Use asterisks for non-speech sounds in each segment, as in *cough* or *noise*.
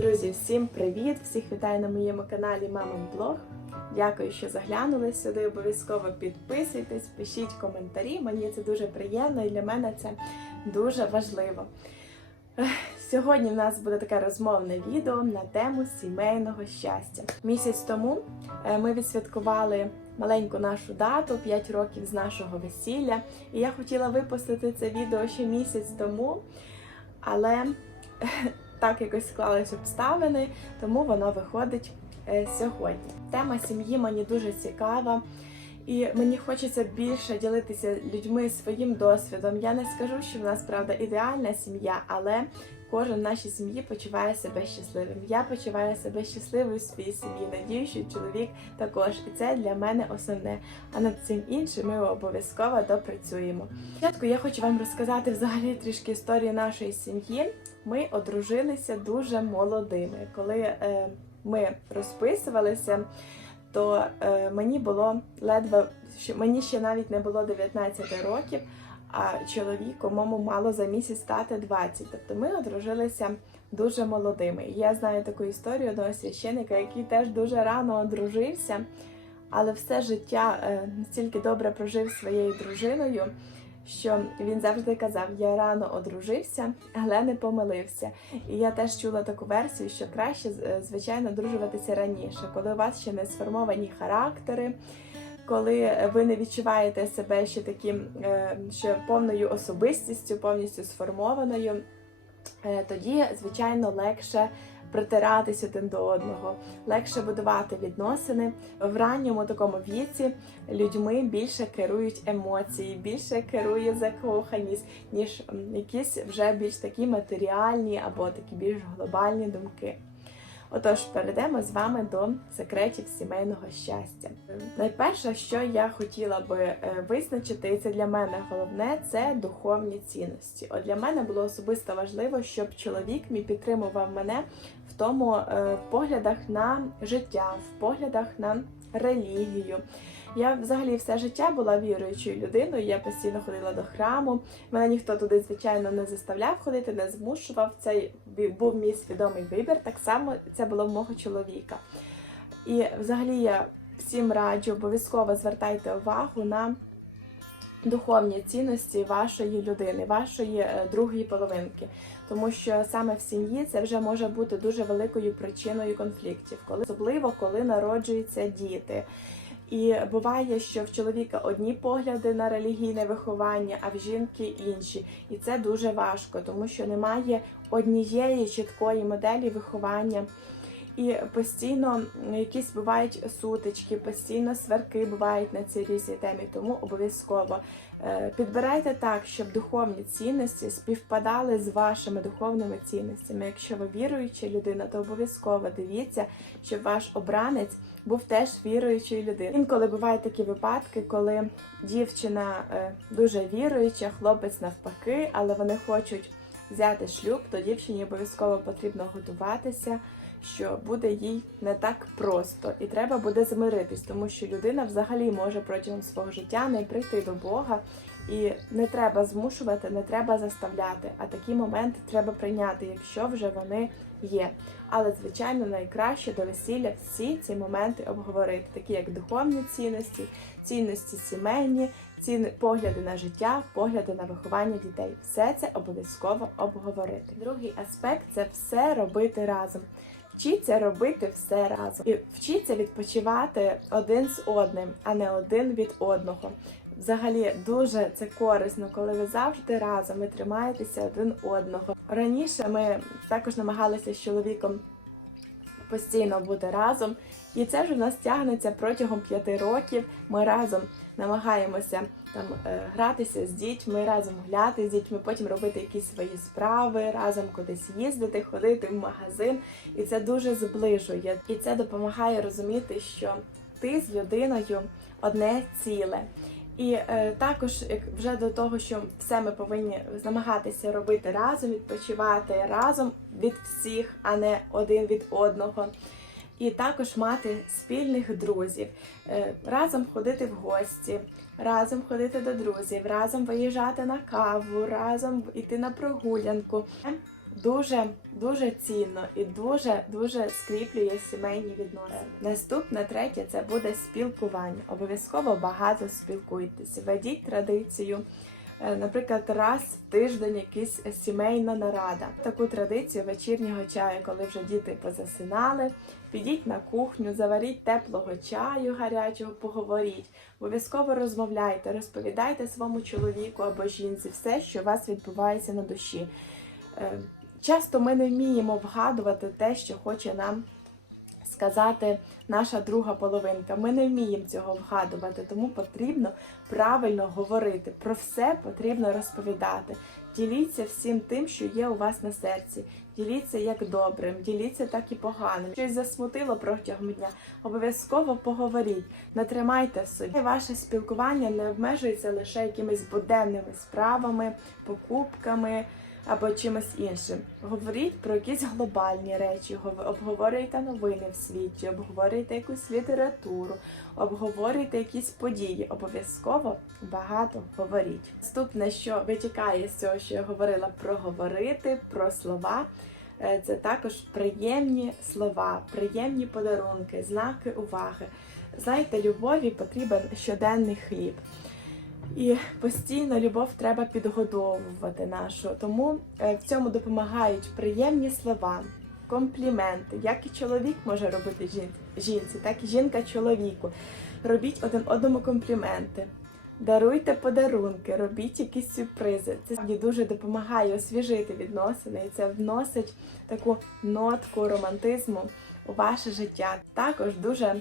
Друзі, всім привіт! Всіх вітаю на моєму каналі Мамин Блог. Дякую, що заглянули сюди. Обов'язково підписуйтесь, пишіть коментарі. Мені це дуже приємно і для мене це дуже важливо. Сьогодні в нас буде таке розмовне відео на тему сімейного щастя. Місяць тому е, ми відсвяткували маленьку нашу дату 5 років з нашого весілля. І я хотіла випустити це відео ще місяць тому, але так якось склались обставини, тому воно виходить е, сьогодні. Тема сім'ї мені дуже цікава. І мені хочеться більше ділитися людьми своїм досвідом. Я не скажу, що в нас правда ідеальна сім'я, але кожен в нашій сім'ї почуває себе щасливим. Я почуваю себе щасливою в своїй сім'ї. Надію, що чоловік також. І це для мене основне. А над цим іншим ми обов'язково допрацюємо. Спочатку я хочу вам розказати взагалі трішки історію нашої сім'ї. Ми одружилися дуже молодими. Коли е, ми розписувалися, то е, мені було ледве що мені ще навіть не було 19 років, а чоловіку моєму мало за місяць стати 20. Тобто ми одружилися дуже молодими. Я знаю таку історію одного священика, який теж дуже рано одружився, але все життя е, настільки добре прожив своєю дружиною. Що він завжди казав, я рано одружився, але не помилився. І я теж чула таку версію, що краще е, звичайно одружуватися раніше, коли у вас ще не сформовані характери, коли ви не відчуваєте себе ще таким е, ще повною особистістю, повністю сформованою, е, тоді, звичайно, легше притиратись один до одного, легше будувати відносини. В ранньому такому віці людьми більше керують емоції, більше керує закоханість, ніж якісь вже більш такі матеріальні або такі більш глобальні думки. Отож, перейдемо з вами до секретів сімейного щастя. Найперше, що я хотіла би е, визначити, і це для мене головне, це духовні цінності. От для мене було особисто важливо, щоб чоловік мій підтримував мене в тому е, в поглядах на життя, в поглядах на релігію. Я взагалі все життя була віруючою людиною. Я постійно ходила до храму. Мене ніхто туди, звичайно, не заставляв ходити, не змушував. Це був мій свідомий вибір. Так само це було мого чоловіка. І взагалі я всім раджу обов'язково звертайте увагу на духовні цінності вашої людини, вашої е, другої половинки. Тому що саме в сім'ї це вже може бути дуже великою причиною конфліктів, коли особливо коли народжуються діти. І буває, що в чоловіка одні погляди на релігійне виховання, а в жінки інші. І це дуже важко, тому що немає однієї чіткої моделі виховання. І постійно якісь бувають сутички, постійно сварки бувають на цій різній темі. Тому обов'язково е, підбирайте так, щоб духовні цінності співпадали з вашими духовними цінностями. Якщо ви віруюча людина, то обов'язково дивіться, щоб ваш обранець був теж віруючою людиною. Інколи бувають такі випадки, коли дівчина е, дуже віруюча, хлопець навпаки, але вони хочуть взяти шлюб, то дівчині обов'язково потрібно готуватися що буде їй не так просто, і треба буде змиритись, тому що людина взагалі може протягом свого життя не прийти до Бога, і не треба змушувати, не треба заставляти. А такі моменти треба прийняти, якщо вже вони є. Але, звичайно, найкраще до весілля всі ці моменти обговорити, такі як духовні цінності, цінності сімейні, ціни, погляди на життя, погляди на виховання дітей. Все це обов'язково обговорити. Другий аспект це все робити разом. Вчіться робити все разом і вчіться відпочивати один з одним, а не один від одного. Взагалі дуже це корисно, коли ви завжди разом ви тримаєтеся один одного. Раніше ми також намагалися з чоловіком постійно бути разом, і це вже в нас тягнеться протягом п'яти років. Ми разом намагаємося там е, гратися з дітьми, разом гуляти з дітьми, потім робити якісь свої справи, разом кудись їздити, ходити в магазин. І це дуже зближує. І це допомагає розуміти, що ти з людиною одне ціле. І е, також вже до того, що все ми повинні намагатися робити разом, відпочивати разом від всіх, а не один від одного. І також мати спільних друзів, е, разом ходити в гості, разом ходити до друзів, разом виїжджати на каву, разом йти на прогулянку. Дуже дуже цінно і дуже дуже скріплює сімейні відносини. Наступне третє це буде спілкування. Обов'язково багато спілкуйтесь. Ведіть традицію. е, Наприклад, раз в тиждень якась сімейна нарада. Таку традицію вечірнього чаю, коли вже діти позасинали, підіть на кухню, заваріть теплого чаю гарячого, поговоріть. Обов'язково розмовляйте, розповідайте своєму чоловіку або жінці все, що у вас відбувається на душі. Часто ми не вміємо вгадувати те, що хоче нам сказати наша друга половинка. Ми не вміємо цього вгадувати, тому потрібно правильно говорити. Про все потрібно розповідати. Діліться всім тим, що є у вас на серці. Діліться як добрим, діліться так і поганим. Щось засмутило протягом дня. Обов'язково поговоріть, не тримайте собі. Ваше спілкування не обмежується лише якимись буденними справами, покупками або чимось іншим. Говоріть про якісь глобальні речі, гов- обговорюйте новини в світі, обговорюйте якусь літературу, обговорюйте якісь події. Обов'язково багато говоріть. Наступне, що витікає з цього, що я говорила про говорити, про слова. е, Це також приємні слова, приємні подарунки, знаки уваги. Знаєте, любові потрібен щоденний хліб. І постійно любов треба підгодовувати нашу. Тому е, в цьому допомагають приємні слова, компліменти. Як і чоловік може робити жінці, так і жінка чоловіку. Робіть один одному компліменти. Даруйте подарунки, робіть якісь сюрпризи. Це справді дуже допомагає освіжити відносини, і це вносить таку нотку романтизму у ваше життя. Також дуже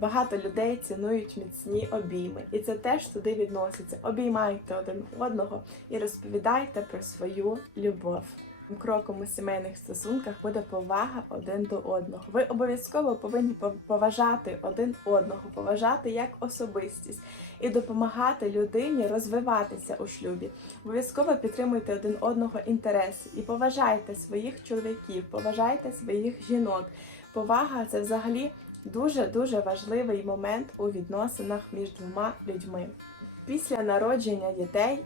багато людей цінують міцні обійми, і це теж туди відноситься. Обіймайте один одного і розповідайте про свою любов. Кроком у сімейних стосунках буде повага один до одного. Ви обов'язково повинні пов- поважати один одного, поважати як особистість і допомагати людині розвиватися у шлюбі. Обов'язково підтримуйте один одного інтереси і поважайте своїх чоловіків, поважайте своїх жінок. Повага це взагалі дуже дуже важливий момент у відносинах між двома людьми. Після народження дітей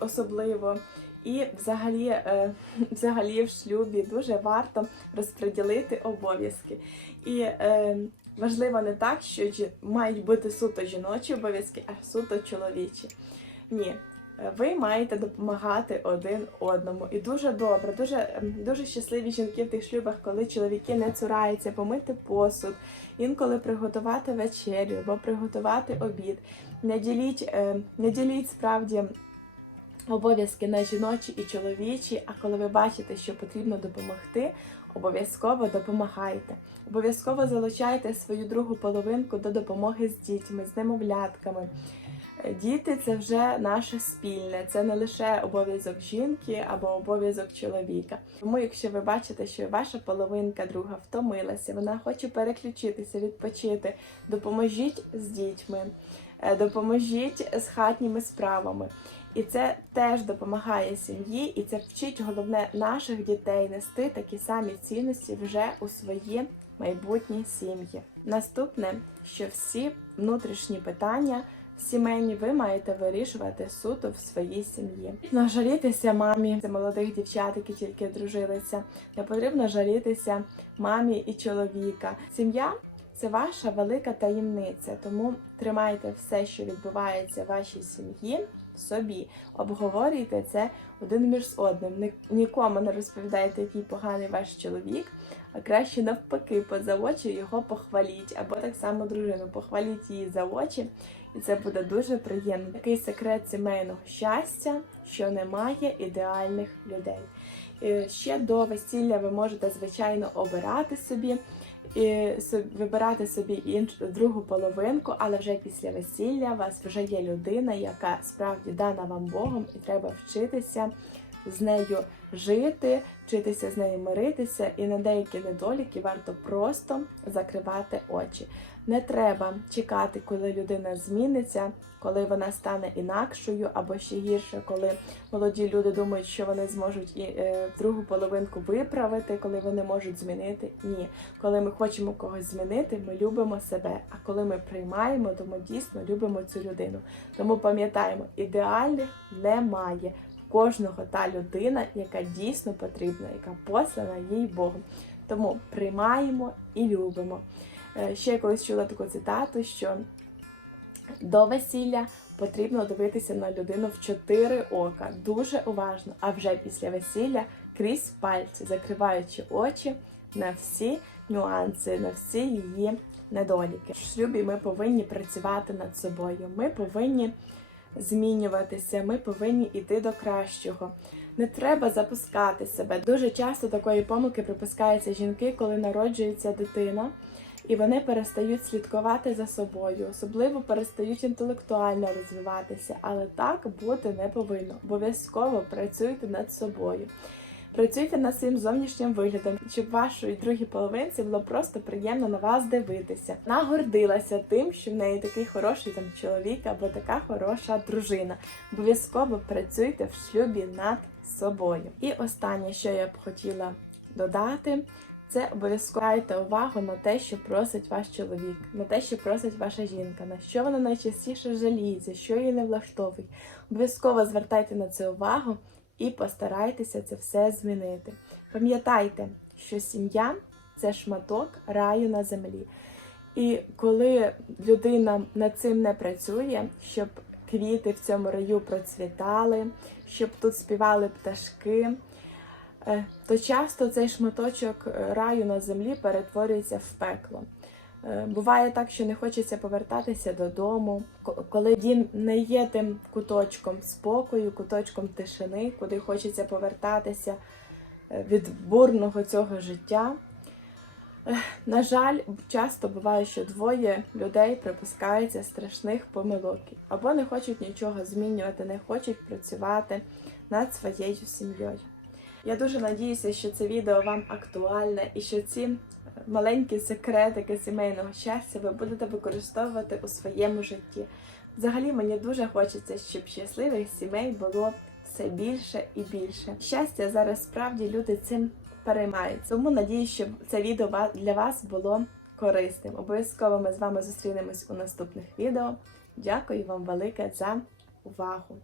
особливо. І взагалі, е, *laughs* взагалі в шлюбі дуже варто розподілити обов'язки. І е, важливо не так, що мають бути суто жіночі обов'язки, а суто чоловічі. Ні. Ви маєте допомагати один одному. І дуже добре, дуже, ем, дуже щасливі жінки в тих шлюбах, коли чоловіки не цураються помити посуд, інколи приготувати вечерю або приготувати обід. Не діліть, е, не діліть справді обов'язки на жіночі і чоловічі, а коли ви бачите, що потрібно допомогти, обов'язково допомагайте. Обов'язково залучайте свою другу половинку до допомоги з дітьми, з немовлятками. Е, Діти це вже наше спільне, це не лише обов'язок жінки або обов'язок чоловіка. Тому, якщо ви бачите, що ваша половинка друга втомилася, вона хоче переключитися, відпочити, допоможіть з дітьми, е, допоможіть з хатніми справами. І це теж допомагає сім'ї, і це вчить головне наших дітей нести такі самі цінності вже у свої майбутні сім'ї. Наступне, що всі внутрішні питання сімейні ви маєте вирішувати суто в своїй сім'ї. Не жалітися мамі молодих дівчат, які тільки одружилися. Не потрібно жалітися мамі і чоловіка. Сім'я це ваша велика таємниця, тому тримайте все, що відбувається в вашій сім'ї, собі. Обговорюйте це один між одним. Нікому не розповідайте, який поганий ваш чоловік, а краще навпаки, поза очі його похваліть, або так само дружину, похваліть її за очі, і це буде дуже приємно. Такий секрет сімейного щастя, що немає ідеальних людей. Ще до весілля ви можете, звичайно, обирати собі і вибирати собі іншу другу половинку, але вже після весілля у вас вже є людина, яка справді дана вам Богом, і треба вчитися з нею жити, вчитися з нею миритися, і на деякі недоліки варто просто закривати очі. Не треба чекати, коли людина зміниться, коли вона стане інакшою, або ще гірше, коли молоді люди думають, що вони зможуть і е, другу половинку виправити, коли вони можуть змінити. Ні, коли ми хочемо когось змінити, ми любимо себе. А коли ми приймаємо, то ми дійсно любимо цю людину. Тому пам'ятаємо, ідеальних немає. кожного та людина, яка дійсно потрібна, яка послана їй Богом. Тому приймаємо і любимо. Е, Ще я колись чула таку цитату, що до весілля потрібно дивитися на людину в чотири ока, дуже уважно, а вже після весілля крізь пальці, закриваючи очі на всі нюанси, на всі її недоліки. В шлюбі ми повинні працювати над собою. Ми повинні змінюватися, ми повинні йти до кращого. Не треба запускати себе. Дуже часто такої помилки припускаються жінки, коли народжується дитина, і вони перестають слідкувати за собою, особливо перестають інтелектуально розвиватися. Але так бути не повинно. Обов'язково працюйте над собою. Працюйте над своїм зовнішнім виглядом, щоб вашої другій половинці було просто приємно на вас дивитися. Вона гордилася тим, що в неї такий хороший там чоловік або така хороша дружина. Обов'язково працюйте в шлюбі над собою. І останнє, що я б хотіла додати, це обов'язково дайте увагу на те, що просить ваш чоловік, на те, що просить ваша жінка, на що вона найчастіше жаліється, що її не влаштовує. Обов'язково звертайте на це увагу і постарайтеся це все змінити. Пам'ятайте, що сім'я це шматок раю на землі. І коли людина над цим не працює, щоб квіти в цьому раю процвітали, щоб тут співали пташки, то часто цей шматочок е, раю на землі перетворюється в пекло. Е, Буває так, що не хочеться повертатися додому, коли дім не є тим куточком спокою, куточком тишини, куди хочеться повертатися е, від бурного цього життя. На жаль, часто буває, що двоє людей припускаються страшних помилок або не хочуть нічого змінювати, не хочуть працювати над своєю сім'єю. Я дуже надіюся, що це відео вам актуальне і що ці е, маленькі секретики сімейного щастя ви будете використовувати у своєму житті. Взагалі мені дуже хочеться, щоб щасливих сімей було все більше і більше. Щастя зараз справді люди цим переймаються. Тому надіюсь, що це відео для вас було корисним. Обов'язково ми з вами зустрінемось у наступних відео. Дякую вам велике за увагу!